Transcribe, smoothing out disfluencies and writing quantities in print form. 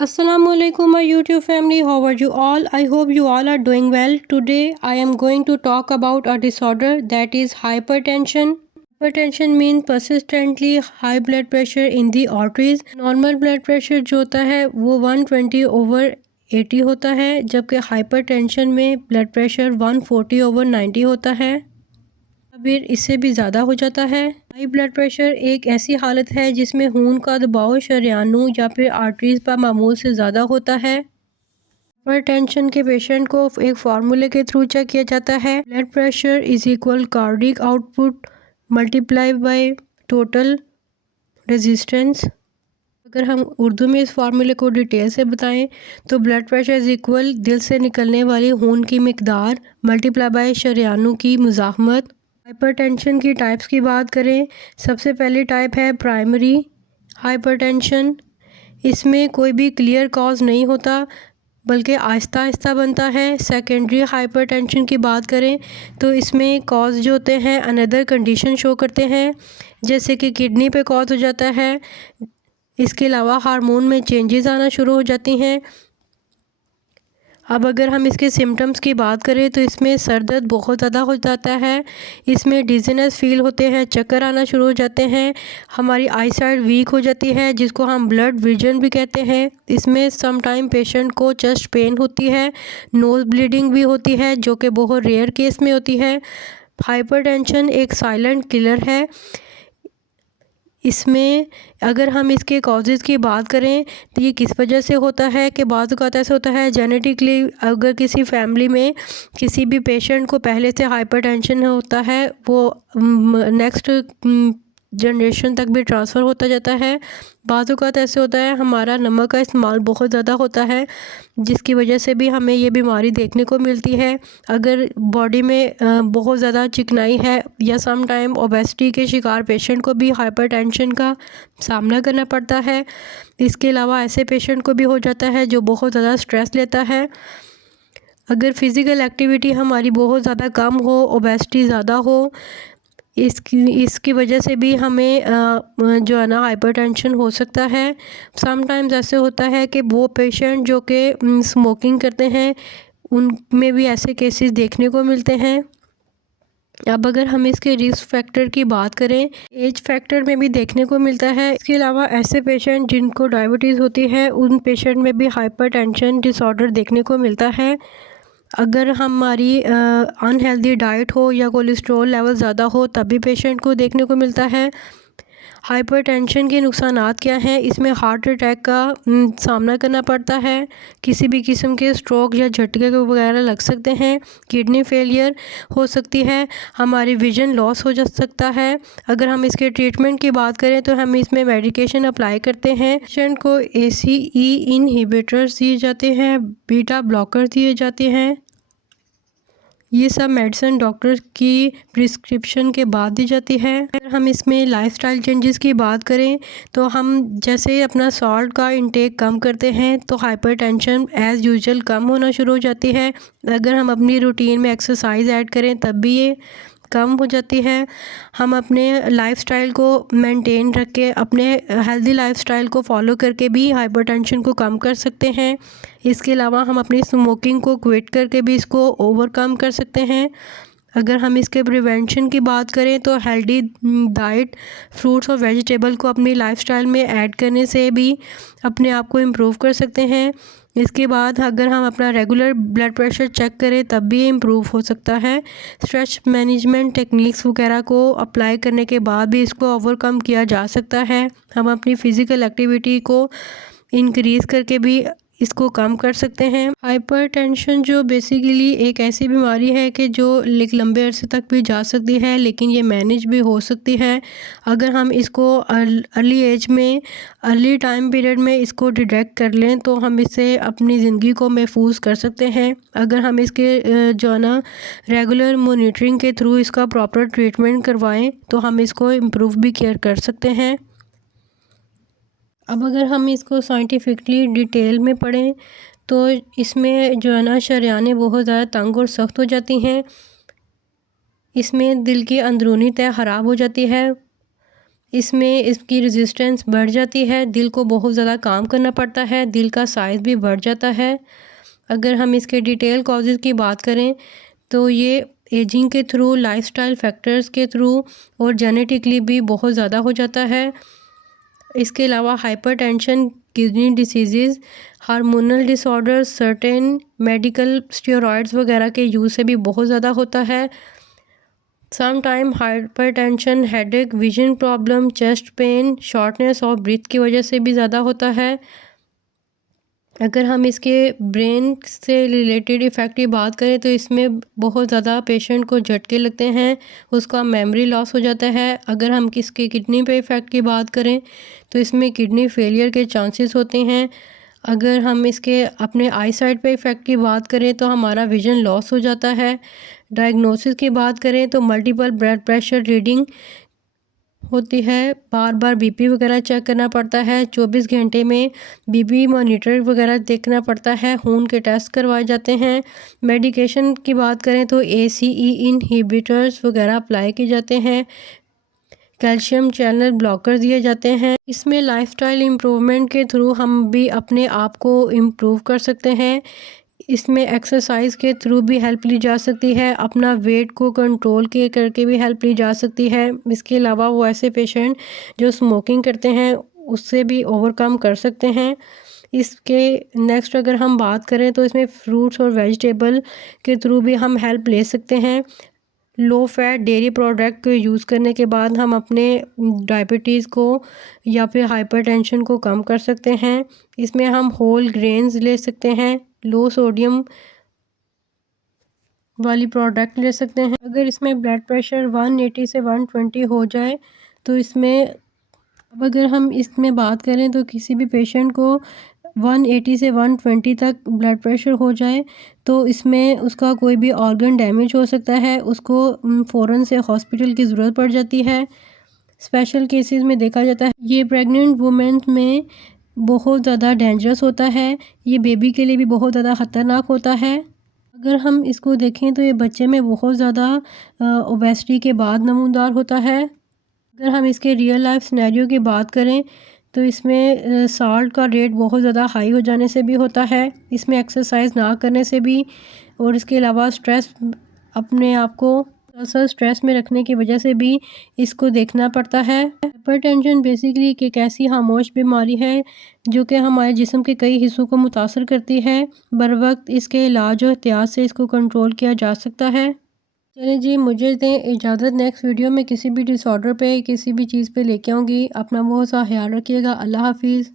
Assalamualaikum my YouTube family, how are you all? I hope you all are doing well. Today I am going to talk about a disorder that is hypertension. Hypertension means persistently high blood pressure in the arteries. Normal blood pressure जो होता है वो 120/80 होता है, जबकि hypertension में blood pressure 140/90 होता है, फिर इससे भी ज़्यादा हो जाता है। हाई ब्लड प्रेशर एक ऐसी हालत है जिसमें खून का दबाव शरीयानों या फिर आर्टरीज पर मामूल से ज़्यादा होता है। हाइपरटेंशन के पेशेंट को एक फार्मूले के थ्रू चेक किया जाता है। Blood pressure is equal cardiac output multiply by total resistance. अगर हम उर्दू में इस फार्मूले को डिटेल से बताएं तो ब्लड प्रेशर इज इक्वल दिल से निकलने वाली खून की मिकदार मल्टीप्लाई बाय शरीयानों की मुज़ाहमत। हाइपरटेंशन की टाइप्स की बात करें, सबसे पहली टाइप है प्राइमरी हाइपरटेंशन। इसमें कोई भी क्लियर कॉज नहीं होता बल्कि आहिस्ता आहिस्ता बनता है। सेकेंडरी हाइपरटेंशन की बात करें तो इसमें कॉज जो होते हैं अनदर कंडीशन शो करते हैं, जैसे कि किडनी पे कॉज हो जाता है। इसके अलावा हार्मोन में चेंजेस आना शुरू हो जाती हैं। अब अगर हम इसके सिम्टम्स की बात करें तो इसमें सर दर्द बहुत ज़्यादा हो जाता है, इसमें डिजीनेस फील होते हैं, चक्कर आना शुरू हो जाते हैं, हमारी आई साइड वीक हो जाती है जिसको हम ब्लड विजन भी कहते हैं। इसमें सम टाइम पेशेंट को चेस्ट पेन होती है, नोज़ ब्लीडिंग भी होती है जो कि बहुत रेयर केस में होती है। हाइपरटेंशन एक साइलेंट किलर है। इसमें अगर हम इसके कॉजेज़ की बात करें तो ये किस वजह से होता है कि बाज़ औक़ात ऐसा होता है जेनेटिकली, अगर किसी फैमिली में किसी भी पेशेंट को पहले से हाइपरटेंशन होता है वो नेक्स्ट जनरेशन तक भी ट्रांसफ़र होता जाता है। बाज़ औक़ात ऐसे होता है हमारा नमक का इस्तेमाल बहुत ज़्यादा होता है जिसकी वजह से भी हमें ये बीमारी देखने को मिलती है। अगर बॉडी में बहुत ज़्यादा चिकनाई है या सम टाइम ओबेसिटी के शिकार पेशेंट को भी हाइपरटेंशन का सामना करना पड़ता है। इसके अलावा ऐसे पेशेंट को भी हो जाता है जो बहुत ज़्यादा स्ट्रेस लेता है। अगर फ़िज़िकल एक्टिविटी हमारी बहुत ज़्यादा कम हो, ओबेसिटी ज़्यादा हो, इसकी वजह से भी हमें जो है ना हाइपरटेंशन हो सकता है। समटाइम्स ऐसे होता है कि वो पेशेंट जो कि स्मोकिंग करते हैं उनमें भी ऐसे केसेस देखने को मिलते हैं। अब अगर हम इसके रिस्क फैक्टर की बात करें, एज फैक्टर में भी देखने को मिलता है। इसके अलावा ऐसे पेशेंट जिनको डायबिटीज़ होती है उन पेशेंट में भी हाइपरटेंशन डिसऑर्डर देखने को मिलता है। अगर हमारी अनहेल्दी डाइट हो या कोलेस्ट्रॉल लेवल ज़्यादा हो तब भी पेशेंट को देखने को मिलता है। हाइपरटेंशन के नुकसानात क्या हैं? इसमें हार्ट अटैक का सामना करना पड़ता है, किसी भी किस्म के स्ट्रोक या झटके वगैरह लग सकते हैं, किडनी फेलियर हो सकती है, हमारी विजन लॉस हो जा सकता है। अगर हम इसके ट्रीटमेंट की बात करें तो हम इसमें मेडिकेशन अप्लाई करते हैं। पेशेंट को ACE इनहिबिटर्स दिए जाते हैं, बीटा ब्लॉकर दिए जाते हैं। ये सब मेडिसिन डॉक्टर की प्रिस्क्रिप्शन के बाद दी जाती है। अगर हम इसमें लाइफस्टाइल चेंजेस की बात करें तो हम जैसे अपना सॉल्ट का इंटेक कम करते हैं तो हाइपरटेंशन एज़ यूजुअल कम होना शुरू हो जाती है। अगर हम अपनी रूटीन में एक्सरसाइज ऐड करें तब भी ये कम हो जाती है। हम अपने लाइफस्टाइल को मेंटेन रख के, अपने हेल्दी लाइफस्टाइल को फॉलो करके भी हाइपरटेंशन को कम कर सकते हैं। इसके अलावा हम अपनी स्मोकिंग को क्विट करके भी इसको ओवरकम कर सकते हैं। अगर हम इसके प्रिवेंशन की बात करें तो हेल्दी डाइट, फ्रूट्स और वेजिटेबल को अपनी लाइफस्टाइल में ऐड करने से भी अपने आप को इम्प्रूव कर सकते हैं। इसके बाद अगर हम अपना रेगुलर ब्लड प्रेशर चेक करें तब भी ये इम्प्रूव हो सकता है। स्ट्रेस मैनेजमेंट टेक्निक्स वगैरह को अप्लाई करने के बाद भी इसको ओवरकम किया जा सकता है। हम अपनी फ़िज़िकल एक्टिविटी को इंक्रीज़ करके भी इसको कम कर सकते हैं। हाइपरटेंशन जो बेसिकली एक ऐसी बीमारी है कि जो लंबे अरसे तक भी जा सकती है, लेकिन ये मैनेज भी हो सकती है अगर हम इसको अर्ली एज में, अर्ली टाइम पीरियड में इसको डिटेक्ट कर लें तो हम इससे अपनी ज़िंदगी को महफूज कर सकते हैं। अगर हम इसके जो है ना रेगुलर मॉनिटरिंग के थ्रू इसका प्रॉपर ट्रीटमेंट करवाएं तो हम इसको इम्प्रूव भी केयर कर सकते हैं। अब अगर हम इसको साइंटिफिकली डिटेल में पढ़ें तो इसमें जो है ना शरेयानें बहुत ज़्यादा तंग और सख्त हो जाती हैं। इसमें दिल की अंदरूनी तह ख़राब हो जाती है, इसमें इसकी रेजिस्टेंस बढ़ जाती है, दिल को बहुत ज़्यादा काम करना पड़ता है, दिल का साइज़ भी बढ़ जाता है। अगर हम इसके डिटेल कॉजेज़ की बात करें तो ये एजिंग के थ्रू, लाइफस्टाइल फैक्टर्स के थ्रू और जेनेटिकली भी बहुत ज़्यादा हो जाता है। इसके अलावा hypertension, kidney disease, hormonal disorders, certain medical steroids वगैरह के यूज़ से भी बहुत ज़्यादा होता है। Some time hypertension, headache, vision problem, chest pain, shortness of breath की वजह से भी ज़्यादा होता है। अगर हम इसके ब्रेन से रिलेटेड इफ़ेक्ट की बात करें तो इसमें बहुत ज़्यादा पेशेंट को झटके लगते हैं, उसका मेमोरी लॉस हो जाता है। अगर हम किसके किडनी पे इफ़ेक्ट की बात करें तो इसमें किडनी फेलियर के चांसेस होते हैं। अगर हम इसके अपने आई साइट पे इफ़ेक्ट की बात करें तो हमारा विज़न लॉस हो जाता है। डायग्नोसिस की बात करें तो मल्टीपल ब्लड प्रेशर रीडिंग होती है, बार बार बीपी वगैरह चेक करना पड़ता है, 24 घंटे में बीपी मॉनिटर वगैरह देखना पड़ता है, खून के टेस्ट करवाए जाते हैं। मेडिकेशन की बात करें तो ACE इनहिबिटर्स वगैरह अप्लाई किए जाते हैं, कैल्शियम चैनल ब्लॉकर दिए जाते हैं। इसमें लाइफस्टाइल इम्प्रूवमेंट के थ्रू हम भी अपने आप को इम्प्रूव कर सकते हैं। इसमें एक्सरसाइज के थ्रू भी हेल्प ली जा सकती है, अपना वेट को कंट्रोल के करके भी हेल्प ली जा सकती है। इसके अलावा वो ऐसे पेशेंट जो स्मोकिंग करते हैं उससे भी ओवरकम कर सकते हैं। इसके नेक्स्ट अगर हम बात करें तो इसमें फ्रूट्स और वेजिटेबल के थ्रू भी हम हेल्प ले सकते हैं। लो फैट डेयरी प्रोडक्ट को यूज़ करने के बाद हम अपने डायबिटीज़ को या फिर हाइपरटेंशन को कम कर सकते हैं। इसमें हम होल ग्रेन्स ले सकते हैं, लो सोडियम वाली प्रोडक्ट ले सकते हैं। अगर इसमें ब्लड प्रेशर 180 से 120 हो जाए तो इसमें, अब अगर हम इसमें बात करें तो किसी भी पेशेंट को 180 से 120 तक ब्लड प्रेशर हो जाए तो इसमें उसका कोई भी ऑर्गन डैमेज हो सकता है, उसको फ़ौरन से हॉस्पिटल की ज़रूरत पड़ जाती है। स्पेशल केसेस में देखा जाता है ये प्रेग्नेंट वुमेन में बहुत ज़्यादा डेंजरस होता है, ये बेबी के लिए भी बहुत ज़्यादा ख़तरनाक होता है। अगर हम इसको देखें तो ये बच्चे में बहुत ज़्यादा ओबेसिटी के बाद नमूदार होता है। अगर हम इसके रियल लाइफ सिनेरियो की बात करें तो इसमें साल्ट का रेट बहुत ज़्यादा हाई हो जाने से भी होता है, इसमें एक्सरसाइज ना करने से भी, और इसके अलावा स्ट्रेस, अपने आप को स्ट्रेस में रखने की वजह से भी इसको देखना पड़ता है। हाइपरटेंशन बेसिकली एक ऐसी खामोश बीमारी है जो कि हमारे जिस्म के कई हिस्सों को मुतासर करती है। बर वक्त इसके इलाज और एहतियात से इसको कंट्रोल किया जा सकता है। चलिए जी, मुझे दें इजाज़त, नेक्स्ट वीडियो में किसी भी डिसऑर्डर पे, किसी भी चीज़ पे लेके आऊँगी। अपना बहुत सा ख्याल रखिएगा। अल्लाह हाफिज़।